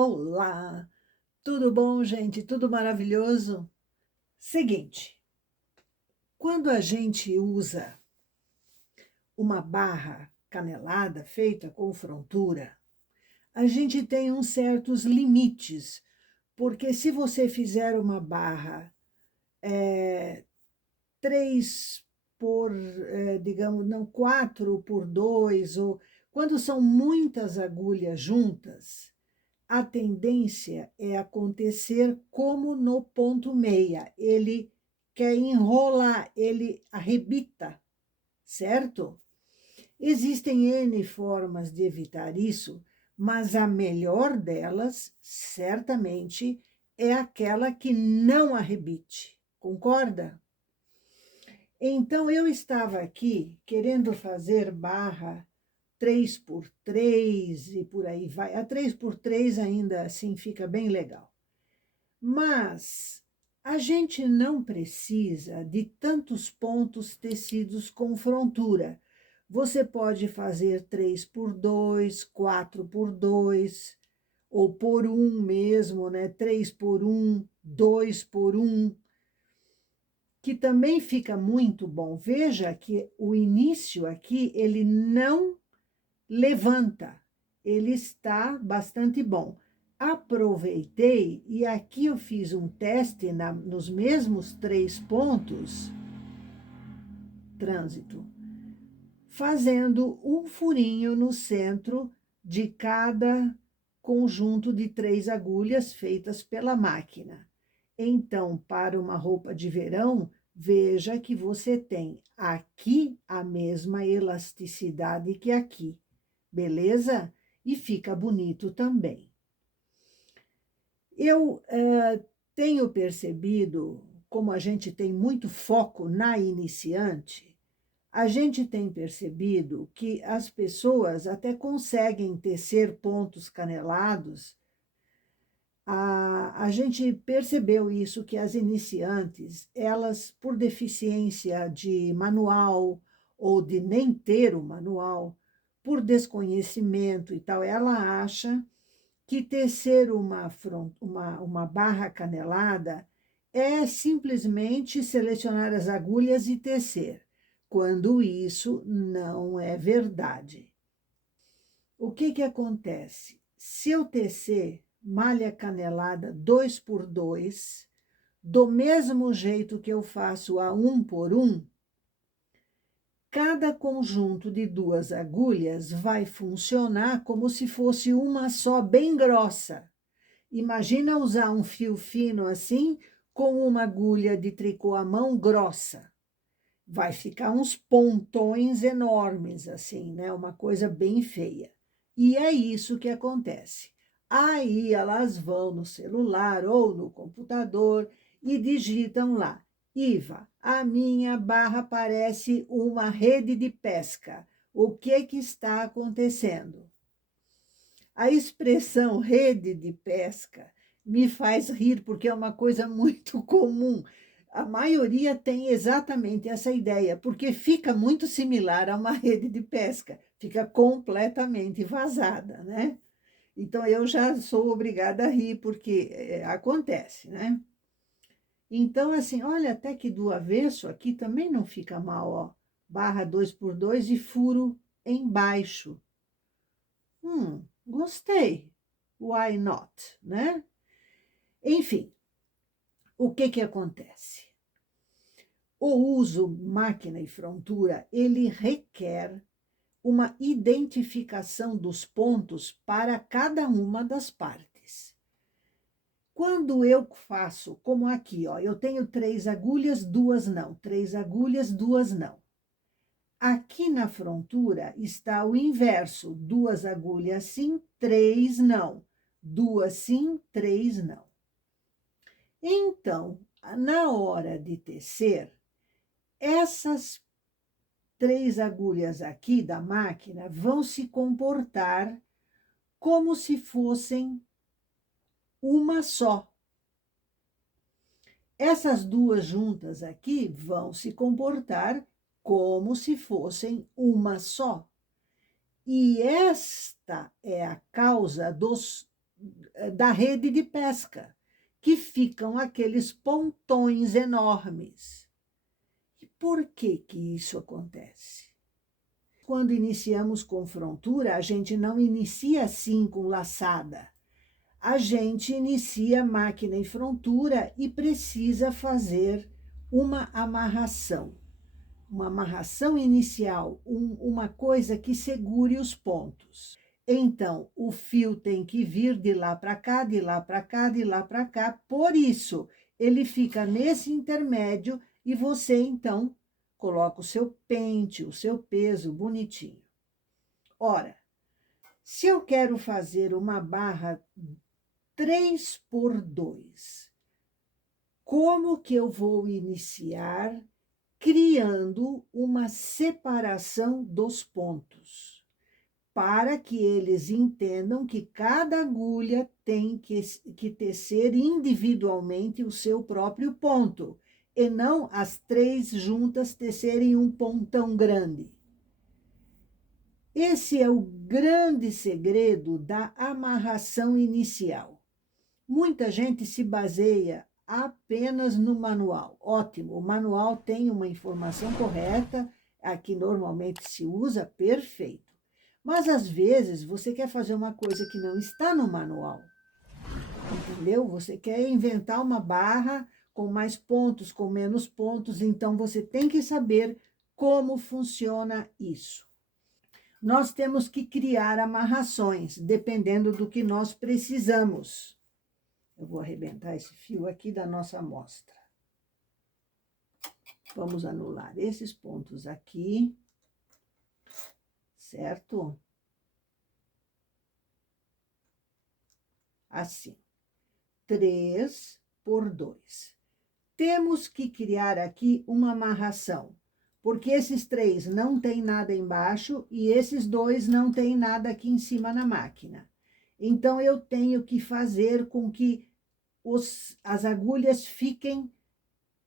Olá, tudo bom, gente? Tudo maravilhoso? Seguinte, quando a gente usa uma barra canelada feita com frontura, a gente tem uns certos limites, porque se você fizer uma barra 3 por, digamos, não, 4 por 2, ou quando são muitas agulhas juntas, a tendência é acontecer como no ponto meia. Ele quer enrolar, ele arrebita, certo? Existem N formas de evitar isso, mas a melhor delas, certamente, é aquela que não arrebite. Concorda? Então, eu estava aqui querendo fazer barra 3 por 3 e por aí vai. A 3 por 3 ainda assim fica bem legal. Mas a gente não precisa de tantos pontos tecidos com frontura. Você pode fazer 3 por 2, 4 por 2, ou por 1 mesmo, né? 3 por 1, 2 por 1, que também fica muito bom. Veja que o início aqui, ele não levanta, ele está bastante bom. Aproveitei e aqui eu fiz um teste nos mesmos 3 pontos, trânsito, fazendo um furinho no centro de cada conjunto de 3 agulhas feitas pela máquina. Então, para uma roupa de verão, veja que você tem aqui a mesma elasticidade que aqui, beleza? E fica bonito também. Eu tenho percebido, como a gente tem muito foco na iniciante, a gente tem percebido que as pessoas até conseguem tecer pontos canelados. A gente percebeu isso, que as iniciantes, elas, por deficiência de manual ou de nem ter o manual, por desconhecimento e tal, ela acha que tecer uma barra canelada é simplesmente selecionar as agulhas e tecer, quando isso não é verdade. O que acontece? Se eu tecer malha canelada 2 por 2, do mesmo jeito que eu faço a 1 por 1, cada conjunto de 2 agulhas vai funcionar como se fosse uma só, bem grossa. Imagina usar um fio fino assim, com uma agulha de tricô à mão grossa. Vai ficar uns pontões enormes assim, né? Uma coisa bem feia. E é isso que acontece. Aí elas vão no celular ou no computador e digitam lá: Iva, a minha barra parece uma rede de pesca. O que está acontecendo? A expressão rede de pesca me faz rir, porque é uma coisa muito comum. A maioria tem exatamente essa ideia, porque fica muito similar a uma rede de pesca, fica completamente vazada, né? Então, eu já sou obrigada a rir, porque acontece, né? Então, assim, olha, até que do avesso aqui também não fica mal, ó. Barra 2 por 2 e furo embaixo. Gostei. Why not, né? Enfim, o que acontece? O uso máquina e frontura, ele requer uma identificação dos pontos para cada uma das partes. Quando eu faço, como aqui, ó, eu tenho 3 agulhas, 2 não, 3 agulhas, 2 não. Aqui na frontura está o inverso, 2 agulhas sim, 3 não. 2 sim, 3 não. Então, na hora de tecer, essas 3 agulhas aqui da máquina vão se comportar como se fossem uma só. Essas 2 juntas aqui vão se comportar como se fossem uma só. E esta é a causa da rede de pesca, que ficam aqueles pontões enormes. E por que que isso acontece? Quando iniciamos com frontura, a gente não inicia assim com laçada. A gente inicia máquina e frontura e precisa fazer uma amarração. Uma amarração inicial, uma coisa que segure os pontos. Então, o fio tem que vir de lá para cá, de lá para cá, de lá para cá. Por isso, ele fica nesse intermédio e você, então, coloca o seu pente, o seu peso bonitinho. Ora, se eu quero fazer uma barra 3x2, como que eu vou iniciar criando uma separação dos pontos, para que eles entendam que cada agulha tem que tecer individualmente o seu próprio ponto, e não as 3 juntas tecerem um pontão grande. Esse é o grande segredo da amarração inicial. Muita gente se baseia apenas no manual. Ótimo, o manual tem uma informação correta, a que normalmente se usa, perfeito. Mas, às vezes, você quer fazer uma coisa que não está no manual, entendeu? Você quer inventar uma barra com mais pontos, com menos pontos, então você tem que saber como funciona isso. Nós temos que criar amarrações, dependendo do que nós precisamos. Eu vou arrebentar esse fio aqui da nossa amostra. Vamos anular esses pontos aqui, certo? Assim, 3x2. Temos que criar aqui uma amarração, porque esses 3 não tem nada embaixo e esses 2 não tem nada aqui em cima na máquina. Então, eu tenho que fazer com que as agulhas fiquem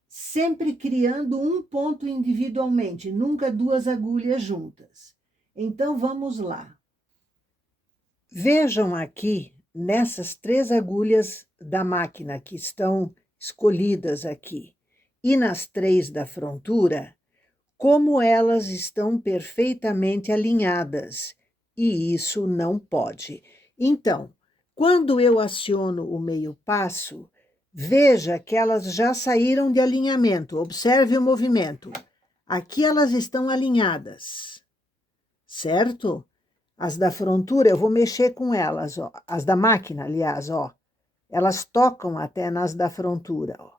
sempre criando um ponto individualmente, nunca 2 agulhas juntas. Então, vamos lá. Vejam aqui, nessas 3 agulhas da máquina que estão escolhidas aqui, e nas 3 da frontura, como elas estão perfeitamente alinhadas, e isso não pode. Então, quando eu aciono o meio passo, veja que elas já saíram de alinhamento, observe o movimento. Aqui elas estão alinhadas, certo? As da frontura, eu vou mexer com elas, ó. As da máquina, aliás, ó. Elas tocam até nas da frontura, ó.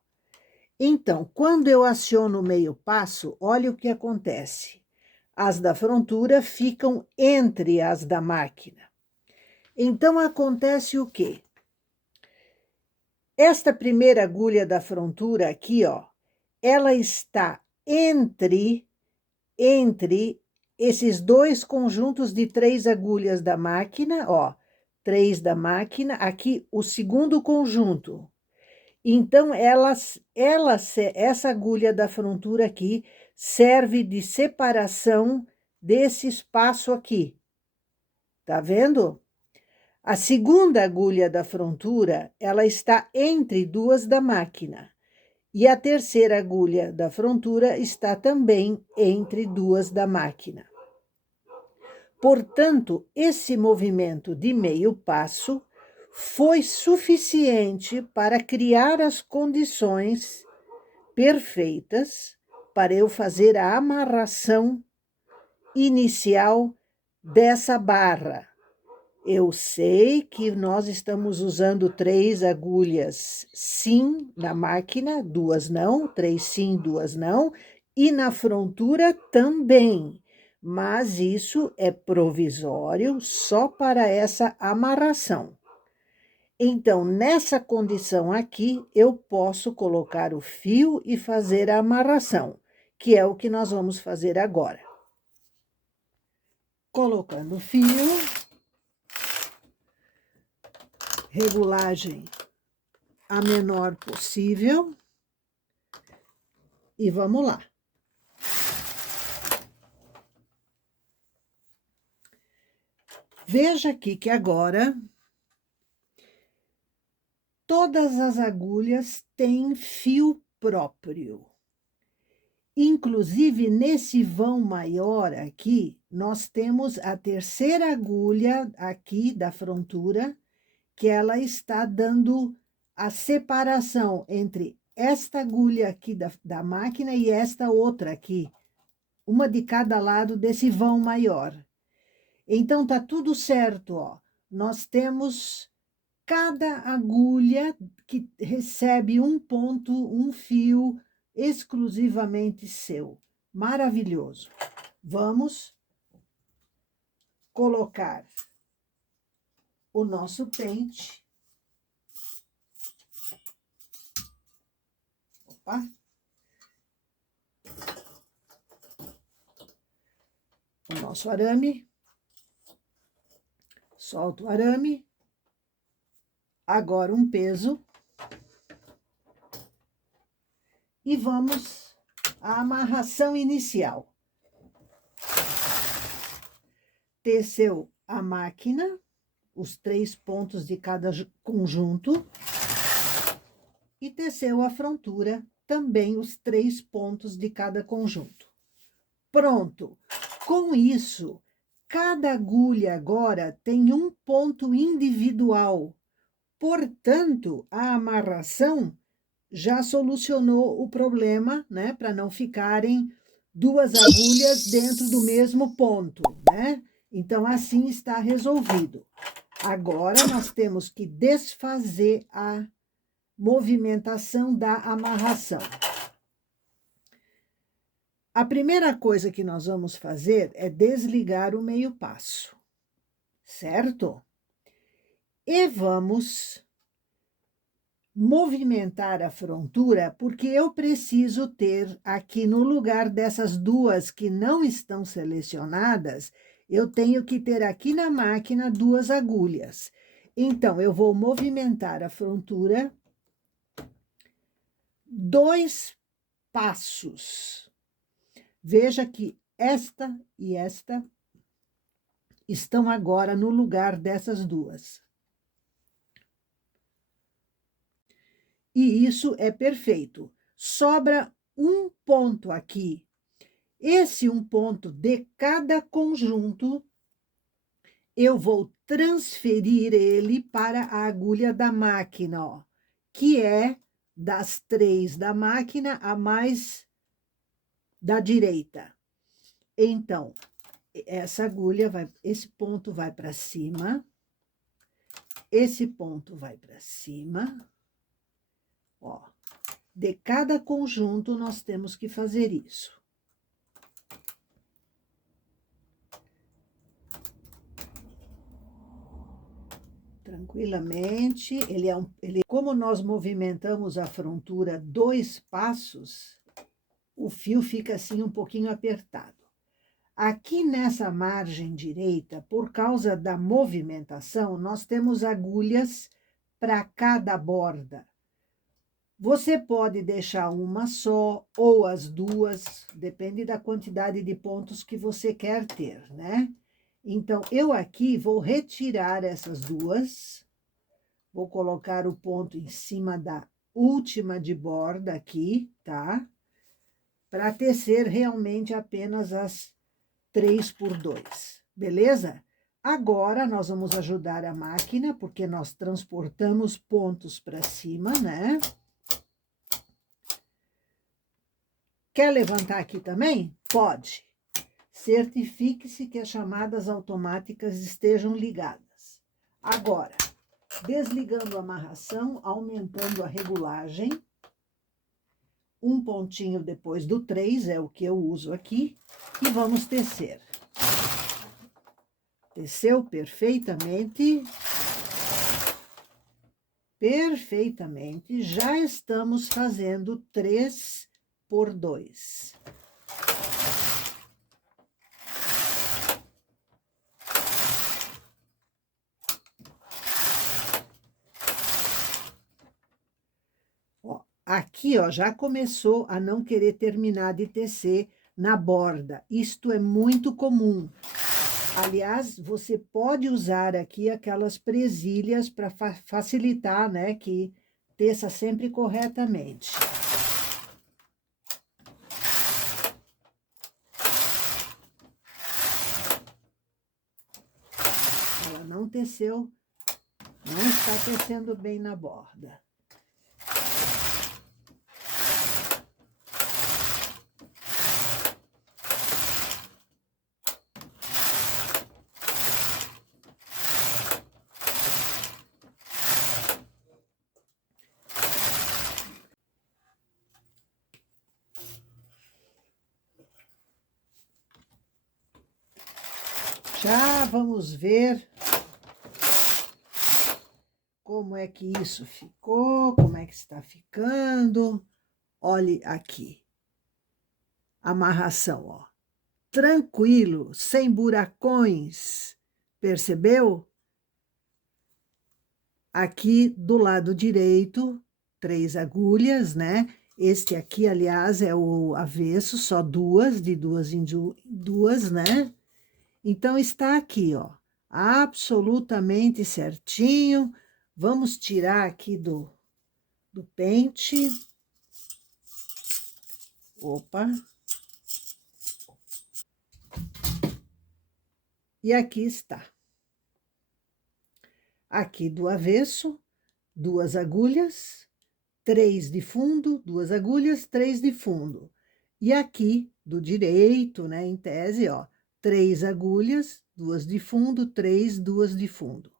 Então, quando eu aciono o meio passo, olha o que acontece. As da frontura ficam entre as da máquina. Então, acontece o quê? Esta primeira agulha da frontura aqui, ó, ela está entre esses 2 conjuntos de 3 agulhas da máquina, ó, 3 da máquina, aqui o segundo conjunto. Então, essa agulha da frontura aqui serve de separação desse espaço aqui. Tá vendo? A segunda agulha da frontura, ela está entre 2 da máquina. E a terceira agulha da frontura está também entre 2 da máquina. Portanto, esse movimento de meio passo foi suficiente para criar as condições perfeitas para eu fazer a amarração inicial dessa barra. Eu sei que nós estamos usando 3 agulhas sim na máquina, 2 não, 3 sim, 2 não, e na frontura também, mas isso é provisório só para essa amarração. Então, nessa condição aqui, eu posso colocar o fio e fazer a amarração, que é o que nós vamos fazer agora. Colocando o fio, regulagem a menor possível, e vamos lá. Veja aqui que agora Todas as agulhas têm fio próprio. Inclusive, nesse vão maior aqui, nós temos a terceira agulha aqui da frontura, que ela está dando a separação entre esta agulha aqui da máquina e esta outra aqui, uma de cada lado desse vão maior. Então, tá tudo certo, ó. Nós temos cada agulha que recebe um ponto, um fio exclusivamente seu. Maravilhoso. Vamos colocar o nosso pente. Opa. O nosso arame. Solta o arame. Agora um peso. E vamos à amarração inicial. Teceu a máquina, os 3 pontos de cada conjunto, e teceu a frontura, também os 3 pontos de cada conjunto. Pronto! Com isso, cada agulha agora tem um ponto individual. Portanto, a amarração já solucionou o problema, né? Para não ficarem 2 agulhas dentro do mesmo ponto, né? Então, assim está resolvido. Agora, nós temos que desfazer a movimentação da amarração. A primeira coisa que nós vamos fazer é desligar o meio passo, certo? E vamos movimentar a frontura, porque eu preciso ter aqui no lugar dessas 2 que não estão selecionadas, eu tenho que ter aqui na máquina 2 agulhas. Então, eu vou movimentar a frontura 2 passos. Veja que esta e esta estão agora no lugar dessas 2. E isso é perfeito. Sobra um ponto aqui. Esse um ponto de cada conjunto, eu vou transferir ele para a agulha da máquina, ó, que é das 3 da máquina, a mais da direita. Então, essa agulha esse ponto vai para cima, esse ponto vai para cima. Ó, de cada conjunto, nós temos que fazer isso. Tranquilamente, como nós movimentamos a frontura 2 passos, o fio fica assim um pouquinho apertado. Aqui nessa margem direita, por causa da movimentação, nós temos agulhas para cada borda. Você pode deixar uma só ou as 2, depende da quantidade de pontos que você quer ter, né? Então, eu aqui vou retirar essas 2, vou colocar o ponto em cima da última de borda aqui, tá? Para tecer realmente apenas as 3x2, beleza? Agora, nós vamos ajudar a máquina, porque nós transportamos pontos para cima, né? Quer levantar aqui também? Pode. Certifique-se que as chamadas automáticas estejam ligadas. Agora, desligando a amarração, aumentando a regulagem. Um pontinho depois do 3, é o que eu uso aqui, e vamos tecer. Teceu perfeitamente. Perfeitamente. Já estamos fazendo 3x2. Aqui, ó, já começou a não querer terminar de tecer na borda. Isto é muito comum. Aliás, você pode usar aqui aquelas presilhas para facilitar, né, que teça sempre corretamente. Ela não teceu, não está tecendo bem na borda. Já vamos ver como é que isso ficou, como é que está ficando. Olhe aqui, amarração, ó. Tranquilo, sem buracões, percebeu? Aqui do lado direito, 3 agulhas, né? Este aqui, aliás, é o avesso, só duas, de duas em duas, né? Então, está aqui, ó, absolutamente certinho. Vamos tirar aqui do pente. Opa. E aqui está. Aqui do avesso, 2 agulhas, 3 de fundo, 2 agulhas, 3 de fundo. E aqui do direito, né, em tese, ó, 3 agulhas, 2 de fundo, 3, 2 de fundo.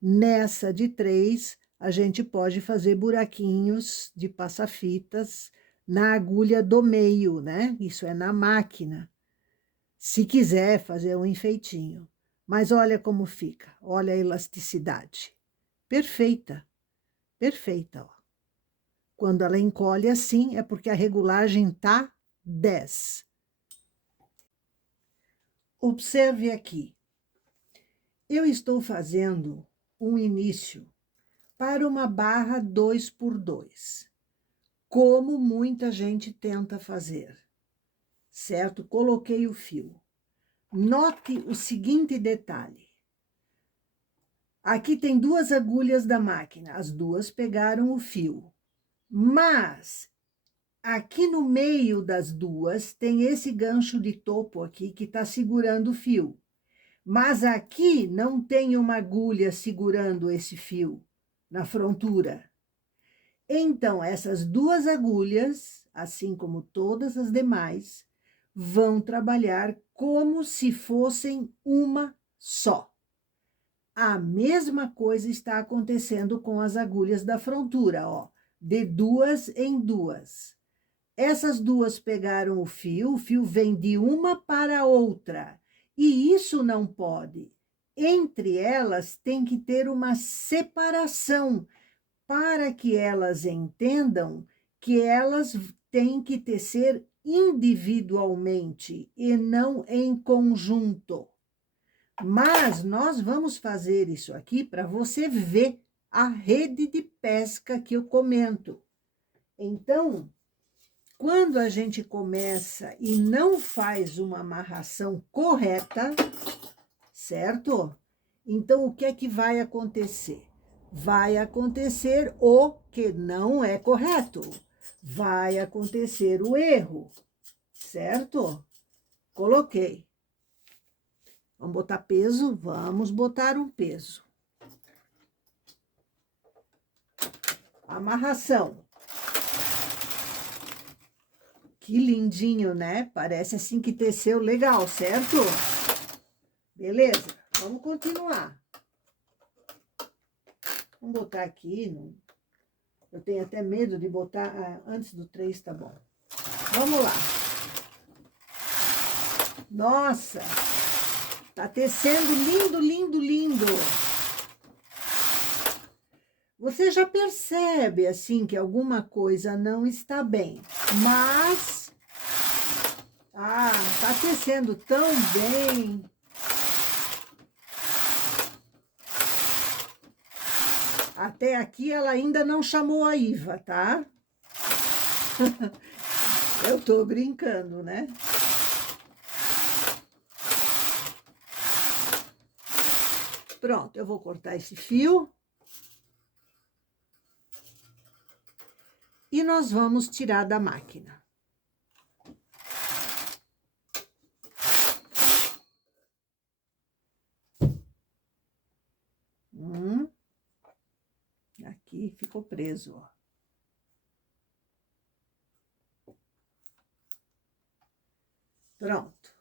Nessa de 3, a gente pode fazer buraquinhos de passa-fitas na agulha do meio, né? Isso é na máquina. Se quiser fazer um enfeitinho. Mas olha como fica, olha a elasticidade. Perfeita, perfeita, ó. Quando ela encolhe assim, é porque a regulagem tá 10. Observe aqui. Eu estou fazendo um início para uma barra 2x2, como muita gente tenta fazer, certo? Coloquei o fio. Note o seguinte detalhe. Aqui tem 2 agulhas da máquina, as duas pegaram o fio. Mas aqui no meio das duas tem esse gancho de topo aqui que está segurando o fio. Mas aqui não tem uma agulha segurando esse fio na frontura. Então, essas 2 agulhas, assim como todas as demais, vão trabalhar como se fossem uma só. A mesma coisa está acontecendo com as agulhas da frontura, ó, de 2 em 2. Essas 2 pegaram o fio vem de uma para a outra, e isso não pode. Entre elas tem que ter uma separação, para que elas entendam que elas têm que tecer individualmente e não em conjunto. Mas nós vamos fazer isso aqui para você ver a rede de pesca que eu comento. Então, quando a gente começa e não faz uma amarração correta, certo? Então, o que é que vai acontecer? Vai acontecer o que não é correto. Vai acontecer o erro, certo? Coloquei. Vamos botar peso? Vamos botar um peso. Amarração. Que lindinho, né? Parece assim que teceu legal, certo? Beleza, vamos continuar. Vamos botar aqui. Eu tenho até medo de botar antes do 3, tá bom. Vamos lá. Nossa, tá tecendo lindo, lindo, lindo. Você já percebe, assim, que alguma coisa não está bem, mas... tá tecendo tão bem. Até aqui ela ainda não chamou a Iva, tá? Eu tô brincando, né? Pronto, eu vou cortar esse fio. E nós vamos tirar da máquina. Aqui ficou preso, ó. Pronto.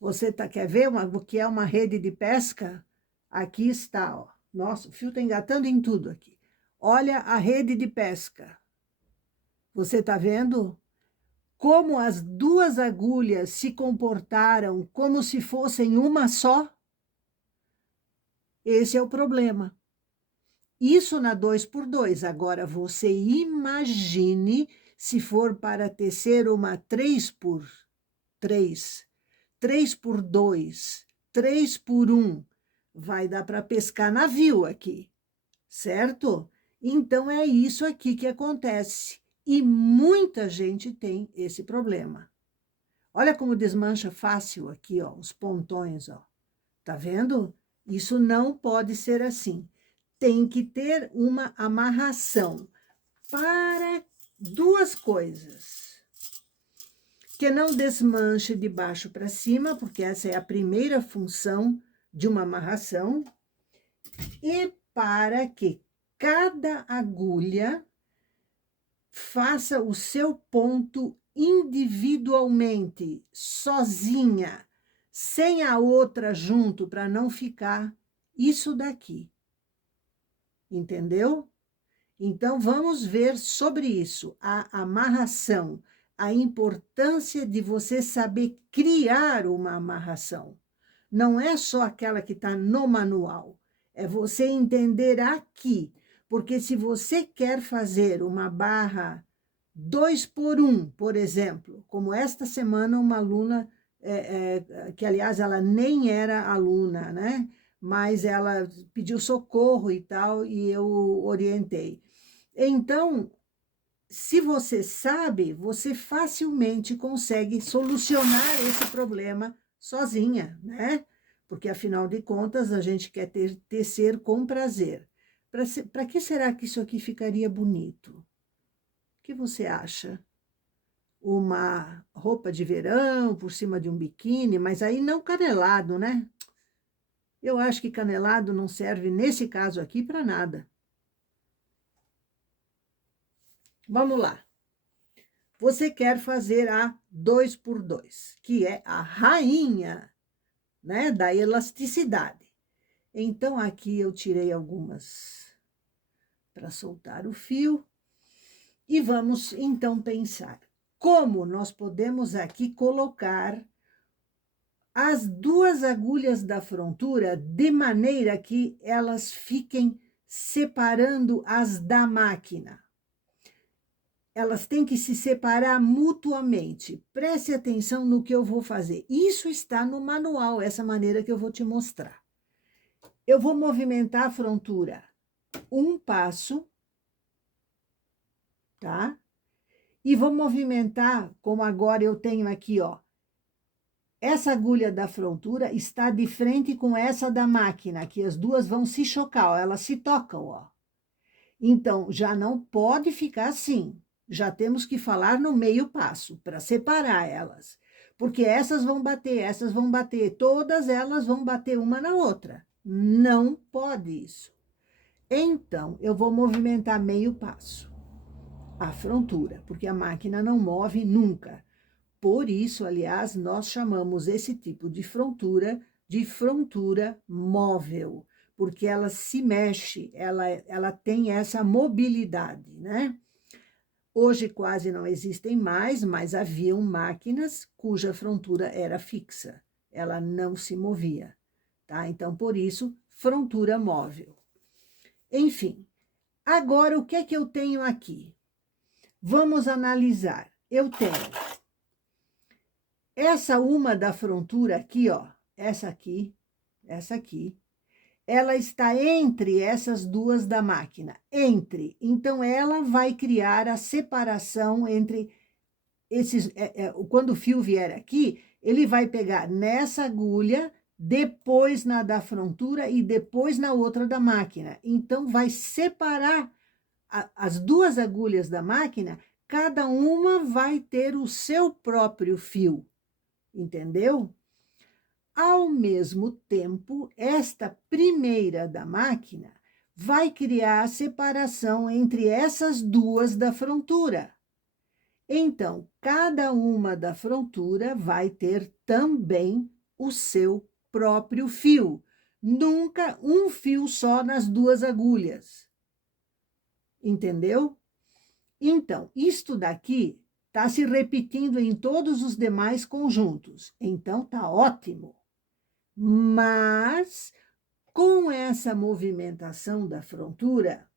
Você quer ver o que é uma rede de pesca? Aqui está, ó. Nossa, o fio tá engatando em tudo aqui. Olha a rede de pesca. Você tá vendo como as duas agulhas se comportaram como se fossem uma só? Esse é o problema. Isso na 2x2. Agora, você imagine se for para tecer uma 3x3, 3x2, 3x1. Vai dar para pescar navio aqui, certo? Então, é isso aqui que acontece. E muita gente tem esse problema. Olha como desmancha fácil aqui, ó, os pontões, ó. Tá vendo? Isso não pode ser assim. Tem que ter uma amarração para duas coisas. Que não desmanche de baixo para cima, porque essa é a primeira função de uma amarração. E para que cada agulha faça o seu ponto individualmente, sozinha, sem a outra junto, para não ficar isso daqui. Entendeu? Então, vamos ver sobre isso, a amarração, a importância de você saber criar uma amarração. Não é só aquela que está no manual, é você entender aqui, porque se você quer fazer uma barra 2x1, por exemplo, como esta semana uma aluna, que aliás ela nem era aluna, né? Mas ela pediu socorro e tal, e eu orientei. Então, se você sabe, você facilmente consegue solucionar esse problema sozinha, né? Porque, afinal de contas, a gente quer tecer com prazer. Para que será que isso aqui ficaria bonito? O que você acha? Uma roupa de verão por cima de um biquíni, mas aí não canelado, né? Eu acho que canelado não serve, nesse caso aqui, para nada. Vamos lá. Você quer fazer a 2x2, que é a rainha, né, da elasticidade. Então, aqui eu tirei algumas para soltar o fio. E vamos, então, pensar como nós podemos aqui colocar as duas agulhas da frontura de maneira que elas fiquem separando as da máquina. Elas têm que se separar mutuamente. Preste atenção no que eu vou fazer. Isso está no manual, essa maneira que eu vou te mostrar. Eu vou movimentar a frontura um passo, tá? E vou movimentar, como agora eu tenho aqui, ó. Essa agulha da frontura está de frente com essa da máquina, que as duas vão se chocar, ó, elas se tocam, ó. Então, já não pode ficar assim. Já temos que falar no meio passo, para separar elas. Porque essas vão bater, todas elas vão bater uma na outra. Não pode isso. Então, eu vou movimentar meio passo. A frontura, porque a máquina não move nunca. Por isso, aliás, nós chamamos esse tipo de frontura móvel, porque ela se mexe, ela tem essa mobilidade, né? Hoje quase não existem mais, mas haviam máquinas cuja frontura era fixa, ela não se movia, tá? Então, por isso, frontura móvel. Enfim, agora o que é que eu tenho aqui? Vamos analisar. Eu tenho essa uma da frontura aqui, ó, essa aqui, ela está entre essas duas da máquina, entre. Então, ela vai criar a separação entre esses, quando o fio vier aqui, ele vai pegar nessa agulha depois na da frontura e depois na outra da máquina. Então, vai separar as duas agulhas da máquina, cada uma vai ter o seu próprio fio, entendeu? Ao mesmo tempo, esta primeira da máquina vai criar a separação entre essas duas da frontura. Então, cada uma da frontura vai ter também o seu próprio fio. Nunca um fio só nas duas agulhas. Entendeu? Então, isto daqui está se repetindo em todos os demais conjuntos. Então, está ótimo. Mas, com essa movimentação da frontura,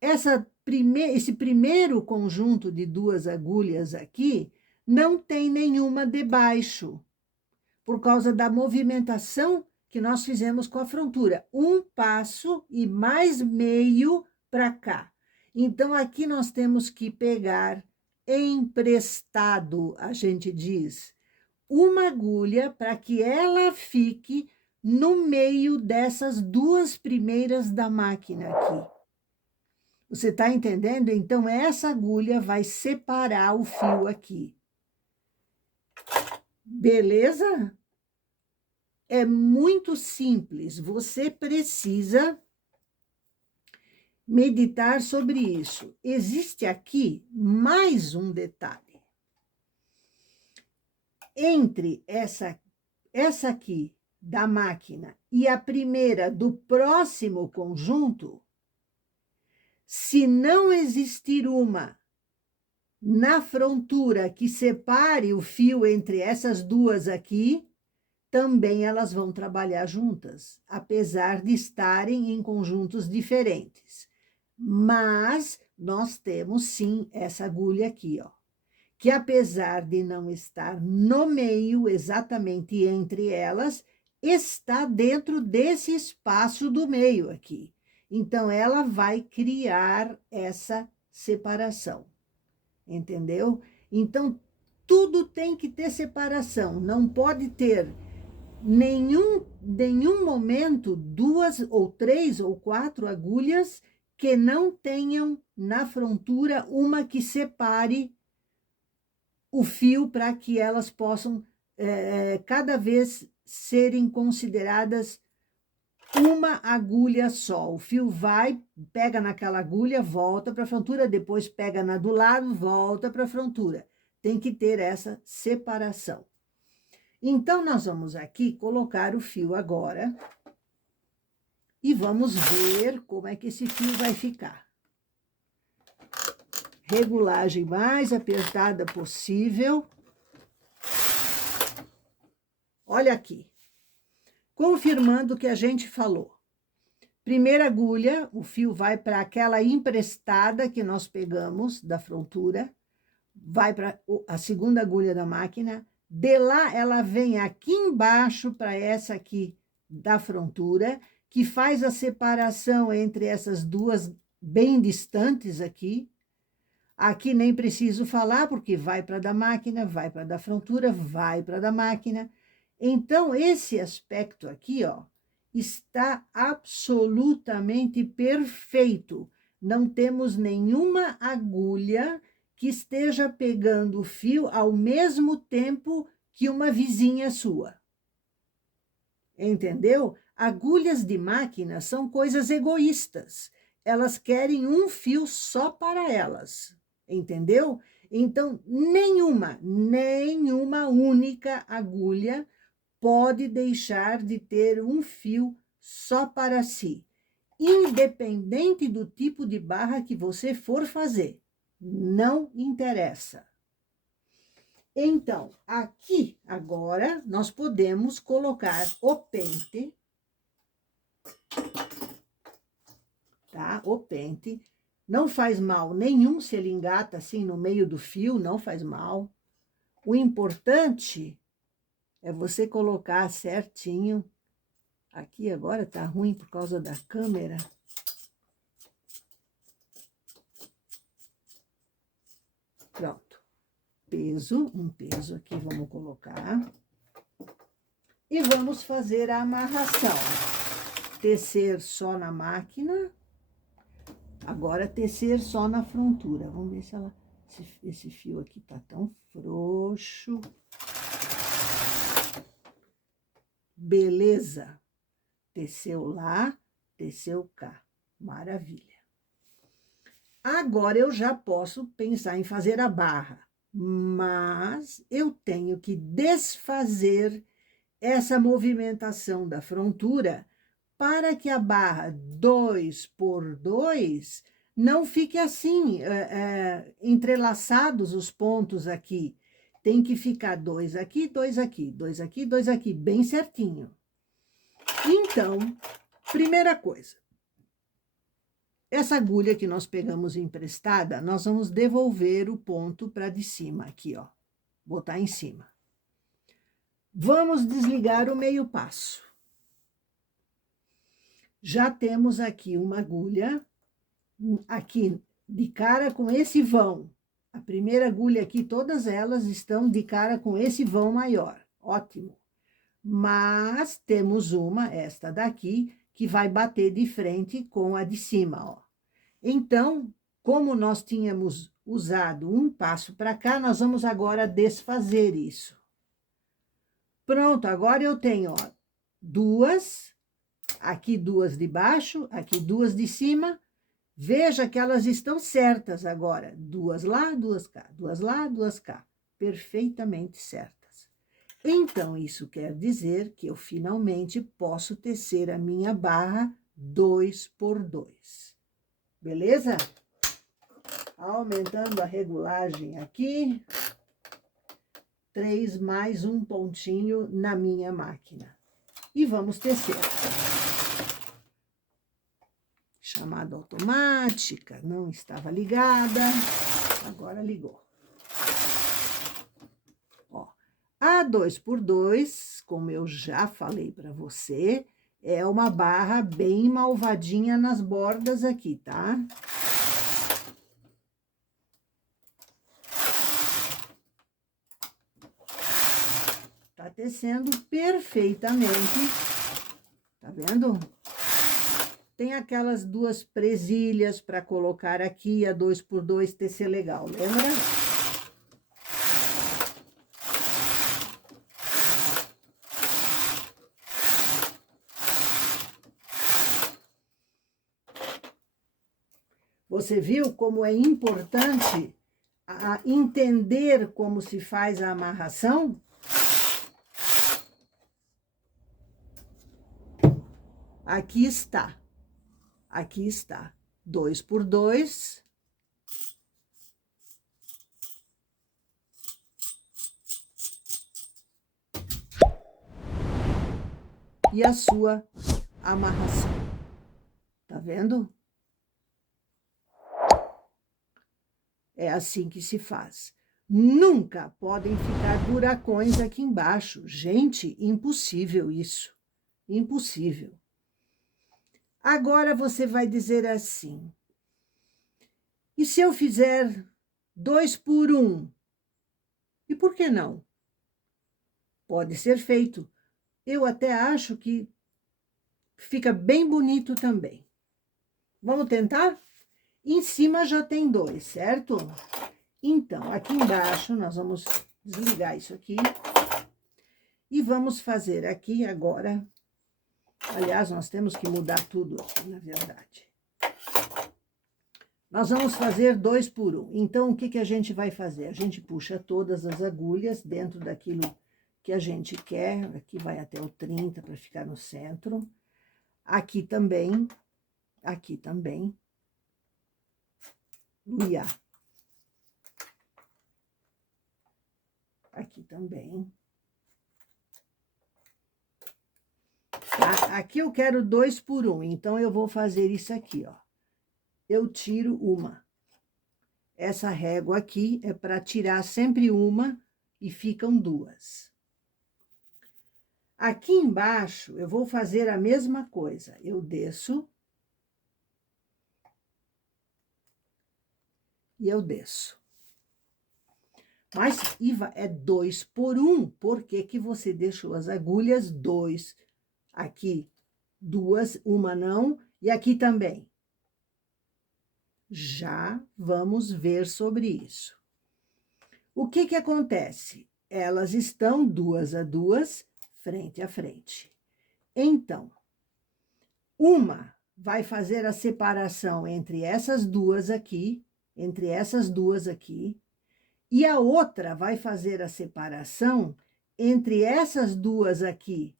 esse primeiro conjunto de duas agulhas aqui não tem nenhuma debaixo, por causa da movimentação que nós fizemos com a frontura. Um passo e mais meio para cá. Então, aqui nós temos que pegar emprestado, a gente diz, uma agulha para que ela fique no meio dessas duas primeiras da máquina aqui. Você está entendendo? Então, essa agulha vai separar o fio aqui. Beleza? É muito simples. Você precisa meditar sobre isso. Existe aqui mais um detalhe. Entre essa aqui da máquina e a primeira do próximo conjunto, se não existir uma na frontura que separe o fio entre essas duas aqui, também elas vão trabalhar juntas, apesar de estarem em conjuntos diferentes. Mas nós temos sim essa agulha aqui, ó, que apesar de não estar no meio, exatamente entre elas, está dentro desse espaço do meio aqui. Então, ela vai criar essa separação, entendeu? Então, tudo tem que ter separação, não pode ter nenhum momento duas ou três ou quatro agulhas que não tenham na frontura uma que separe o fio para que elas possam cada vez serem consideradas uma agulha só. O fio vai, pega naquela agulha, volta para a frontura, depois pega na do lado, volta para a frontura. Tem que ter essa separação. Então, nós vamos aqui colocar o fio agora e vamos ver como é que esse fio vai ficar. Regulagem mais apertada possível. Olha aqui. Confirmando o que a gente falou. Primeira agulha, o fio vai para aquela emprestada que nós pegamos da frontura, vai para a segunda agulha da máquina, de lá ela vem aqui embaixo para essa aqui da frontura, que faz a separação entre essas duas bem distantes aqui. Aqui nem preciso falar, porque vai para a da máquina, vai para a da frontura, vai para a da máquina. Então, esse aspecto aqui, ó, está absolutamente perfeito. Não temos nenhuma agulha que esteja pegando o fio ao mesmo tempo que uma vizinha sua. Entendeu? Agulhas de máquina são coisas egoístas. Elas querem um fio só para elas. Entendeu? Então, nenhuma única agulha pode deixar de ter um fio só para si, independente do tipo de barra que você for fazer. Não interessa. Então, aqui agora nós podemos colocar o pente, tá? O pente. Não faz mal nenhum se ele engata assim no meio do fio, não faz mal. O importante é você colocar certinho. Aqui agora tá ruim por causa da câmera. Pronto. Um peso aqui, vamos colocar. E vamos fazer a amarração. Tecer só na máquina. Agora, tecer só na frontura. Vamos ver se ela... Esse fio aqui tá tão frouxo. Beleza. Teceu lá, teceu cá. Maravilha. Agora, eu já posso pensar em fazer a barra. Mas eu tenho que desfazer essa movimentação da frontura para que a barra 2 por 2 não fique assim, entrelaçados os pontos aqui. Tem que ficar 2 aqui, 2 aqui, 2 aqui, 2 aqui, bem certinho. Então, primeira coisa, essa agulha que nós pegamos emprestada, nós vamos devolver o ponto para de cima, aqui, ó, botar em cima. Vamos desligar o meio passo. Já temos aqui uma agulha, aqui de cara com esse vão. A primeira agulha aqui, todas elas estão de cara com esse vão maior. Ótimo. Mas temos uma, esta daqui, que vai bater de frente com a de cima, ó. Então, como nós tínhamos usado um passo para cá, nós vamos agora desfazer isso. Pronto, agora eu tenho, ó, duas, aqui duas de baixo, aqui duas de cima. Veja que elas estão certas agora. Duas lá, duas cá, duas lá, duas cá. Perfeitamente certas. Então, isso quer dizer que eu finalmente posso tecer a minha barra 2 por 2. Beleza? Aumentando a regulagem aqui. 3 mais um pontinho na minha máquina. E vamos tecer. Chamada automática, não estava ligada, agora ligou. Ó, a 2 por 2, como eu já falei para você, é uma barra bem malvadinha nas bordas aqui, tá? Tá tecendo perfeitamente, tá vendo? Tem aquelas duas presilhas para colocar aqui, a 2 por 2 tecer legal, lembra? Você viu como é importante entender como se faz a amarração? Aqui está. Aqui está. 2 por 2. E a sua amarração. Tá vendo? É assim que se faz. Nunca podem ficar buracões aqui embaixo. Gente, impossível isso. Impossível. Agora você vai dizer assim: e se eu fizer 2 por 1? E por que não? Pode ser feito. Eu até acho que fica bem bonito também. Vamos tentar? Em cima já tem 2, certo? Então, aqui embaixo nós vamos desligar isso aqui. E vamos fazer aqui agora. Aliás, nós temos que mudar tudo aqui, na verdade. Nós vamos fazer 2 por 1. Então, o que que a gente vai fazer? A gente puxa todas as agulhas dentro daquilo que a gente quer. Aqui vai até o 30 para ficar no centro. Aqui também. Aqui também. Uia. Aqui também. Tá? Aqui eu quero 2 por 1, então eu vou fazer isso aqui, ó. Eu tiro uma. Essa régua aqui é para tirar sempre uma e ficam 2. Aqui embaixo eu vou fazer a mesma coisa. Eu desço. E eu desço. Mas, Iva, é 2 por 1. Por que que você deixou as agulhas 2? Aqui, 2, uma não, e aqui também. Já vamos ver sobre isso. O que que acontece? Elas estão 2 a 2, frente a frente. Então, uma vai fazer a separação entre essas duas aqui, e a outra vai fazer a separação entre essas duas aqui.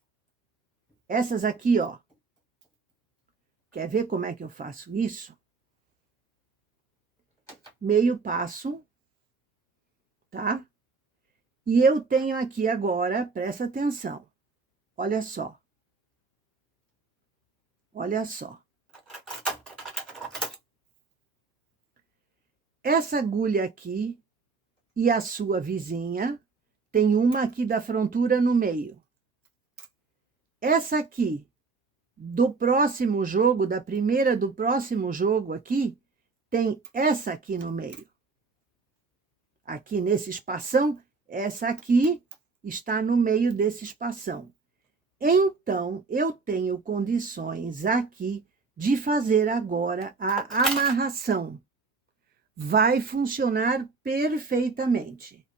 Essas aqui, ó. Quer ver como é que eu faço isso? Meio passo, tá? E eu tenho aqui agora, presta atenção, olha só. Olha só. Essa agulha aqui e a sua vizinha tem uma aqui da frontura no meio. Essa aqui do próximo jogo, da primeira do próximo jogo aqui, tem essa aqui no meio. Aqui nesse espação, essa aqui está no meio desse espação. Então, eu tenho condições aqui de fazer agora a amarração. Vai funcionar perfeitamente.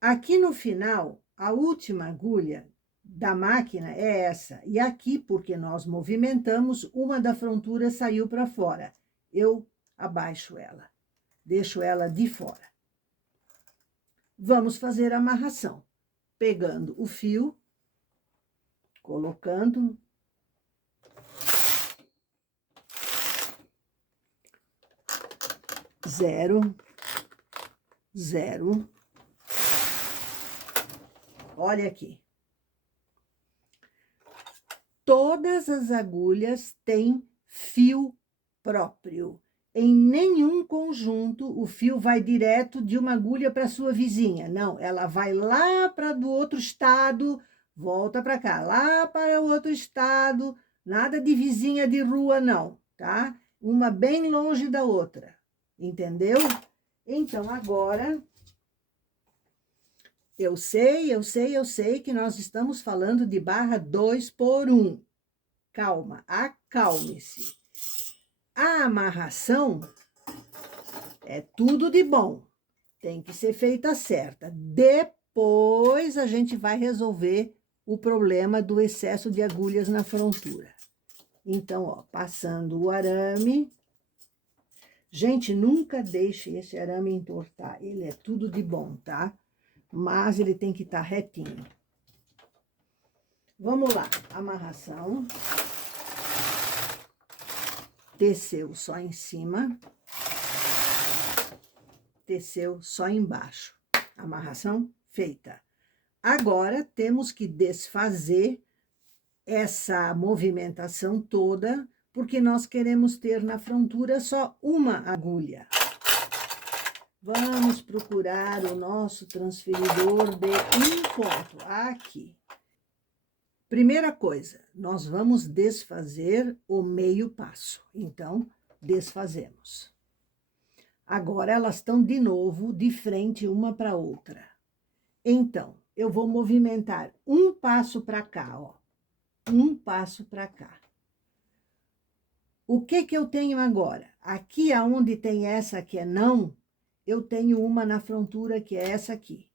Aqui no final, a última agulha da máquina é essa. E aqui, porque nós movimentamos, uma da frontura saiu para fora. Eu abaixo ela, deixo ela de fora. Vamos fazer a amarração. Pegando o fio, colocando. Zero, zero. Olha aqui. Todas as agulhas têm fio próprio. Em nenhum conjunto o fio vai direto de uma agulha para sua vizinha. Não, ela vai lá para do outro estado, volta para cá, lá para o outro estado. Nada de vizinha de rua, não, tá? Uma bem longe da outra. Entendeu? Então, agora, eu sei que nós estamos falando de barra 2 por 1. Calma, acalme-se. A amarração é tudo de bom. Tem que ser feita certa. Depois, a gente vai resolver o problema do excesso de agulhas na frontura. Então, ó, passando o arame. Gente, nunca deixe esse arame entortar. Ele é tudo de bom, tá? Mas ele tem que estar retinho. Vamos lá. Amarração. Teceu só em cima. Teceu só embaixo. Amarração feita. Agora, temos que desfazer essa movimentação toda, porque nós queremos ter na frontura só uma agulha. Vamos procurar o nosso transferidor de um ponto. Aqui. Primeira coisa, nós vamos desfazer o meio passo. Então, desfazemos. Agora, elas estão de novo de frente uma para outra. Então, eu vou movimentar um passo para cá, ó. Um passo para cá. O que que eu tenho agora? Aqui aonde tem essa que é não, eu tenho uma na frontura que é essa aqui.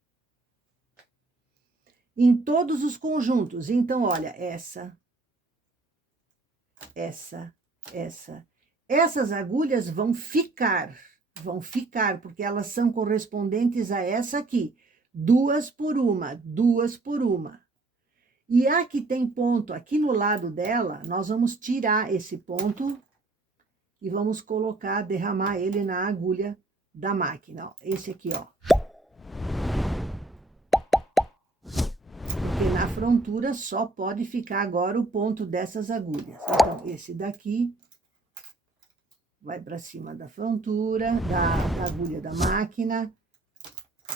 Em todos os conjuntos. Então, olha, essa. Essas agulhas vão ficar, porque elas são correspondentes a essa aqui. 2 por 1, 2 por 1. E a que tem ponto aqui no lado dela, nós vamos tirar esse ponto e vamos colocar, derramar ele na agulha da máquina, ó. Esse aqui, ó. Porque na frontura só pode ficar agora o ponto dessas agulhas. Então, esse daqui vai para cima da frontura, da agulha da máquina.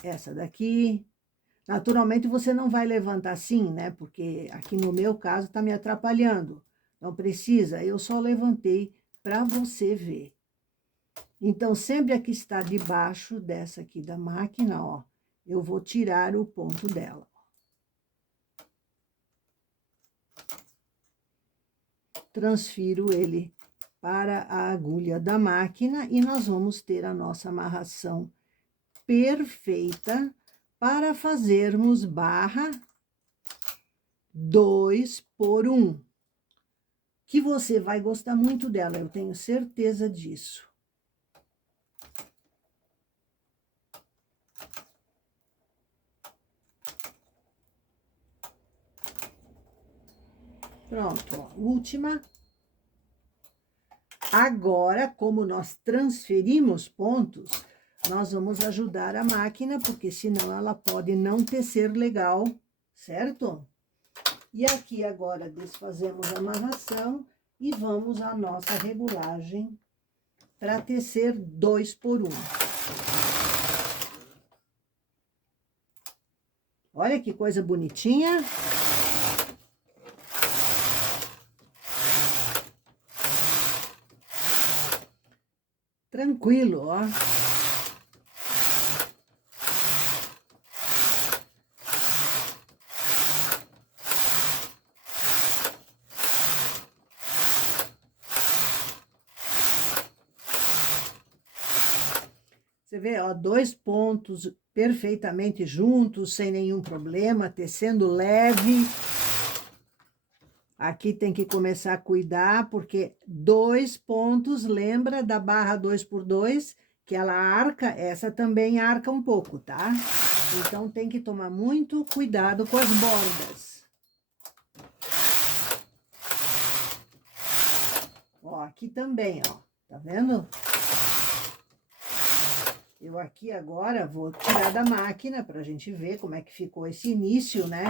Essa daqui. Naturalmente, você não vai levantar assim, né? Porque aqui no meu caso tá me atrapalhando. Não precisa, eu só levantei para você ver. Então, sempre aqui está debaixo dessa aqui da máquina, ó. eu vou tirar o ponto dela. Transfiro ele para a agulha da máquina e nós vamos ter a nossa amarração perfeita para fazermos barra 2 por 1, que você vai gostar muito dela, eu tenho certeza disso. Pronto, ó, última. Agora, como nós transferimos pontos, nós vamos ajudar a máquina, porque senão ela pode não tecer legal, certo? E aqui agora desfazemos a amarração e vamos à nossa regulagem para tecer 2 por 1. Olha que coisa bonitinha. Tranquilo, ó. Você vê, ó, 2 pontos perfeitamente juntos, sem nenhum problema, tecendo leve. Aqui tem que começar a cuidar, porque 2 pontos, lembra da barra 2 por 2, que ela arca, essa também arca um pouco, tá? Então, tem que tomar muito cuidado com as bordas. Ó, aqui também, ó, tá vendo? Eu aqui agora vou tirar da máquina pra gente ver como é que ficou esse início, né?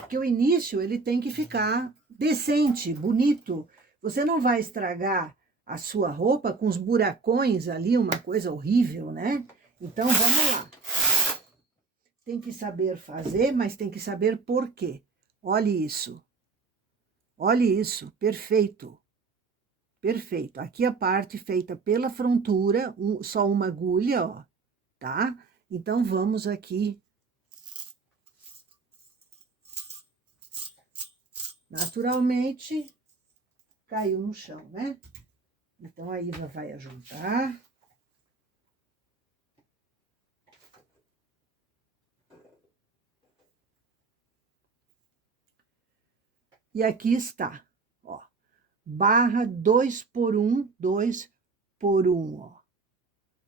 Porque o início, ele tem que ficar decente, bonito. Você não vai estragar a sua roupa com os buracões ali, uma coisa horrível, né? Então, vamos lá. Tem que saber fazer, mas tem que saber por quê. Olhe isso. Olhe isso, perfeito. Perfeito. Aqui a parte feita pela frontura, só uma agulha, ó, tá? Então, vamos aqui. Naturalmente, caiu no chão, né? Então, a Iva vai ajuntar. E aqui está, ó, barra 2 por 1, 2 por 1, ó.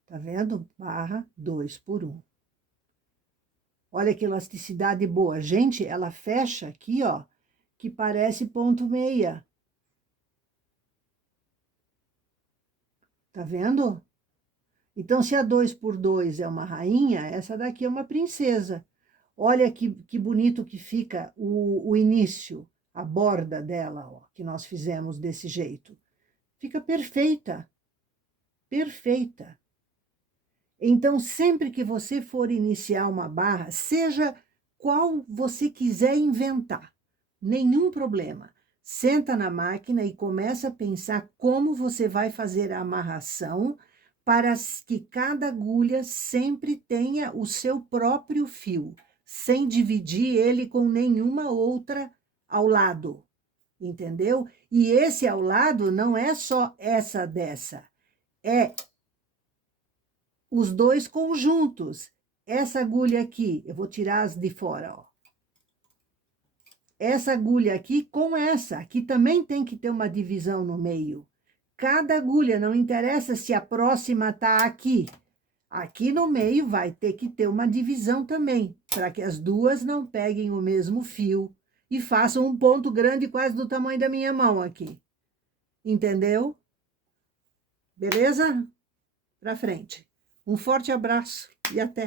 Tá vendo? Barra 2 por 1. Olha que elasticidade boa. Gente, ela fecha aqui, ó, que parece ponto meia. Tá vendo? Então, se a 2 por 2 é uma rainha, essa daqui é uma princesa. Olha que bonito que fica o início, a borda dela, ó, que nós fizemos desse jeito. Fica perfeita, perfeita. Então, sempre que você for iniciar uma barra, seja qual você quiser inventar, nenhum problema. Senta na máquina e começa a pensar como você vai fazer a amarração para que cada agulha sempre tenha o seu próprio fio, sem dividir ele com nenhuma outra ao lado, entendeu? E esse ao lado não é só essa dessa, é os dois conjuntos. Essa agulha aqui, eu vou tirar as de fora, ó. Essa agulha aqui com essa, aqui também tem que ter uma divisão no meio. Cada agulha, não interessa se a próxima tá aqui. Aqui no meio vai ter que ter uma divisão também, para que as duas não peguem o mesmo fio e façam um ponto grande quase do tamanho da minha mão aqui. Entendeu? Beleza? Pra frente. Um forte abraço e até!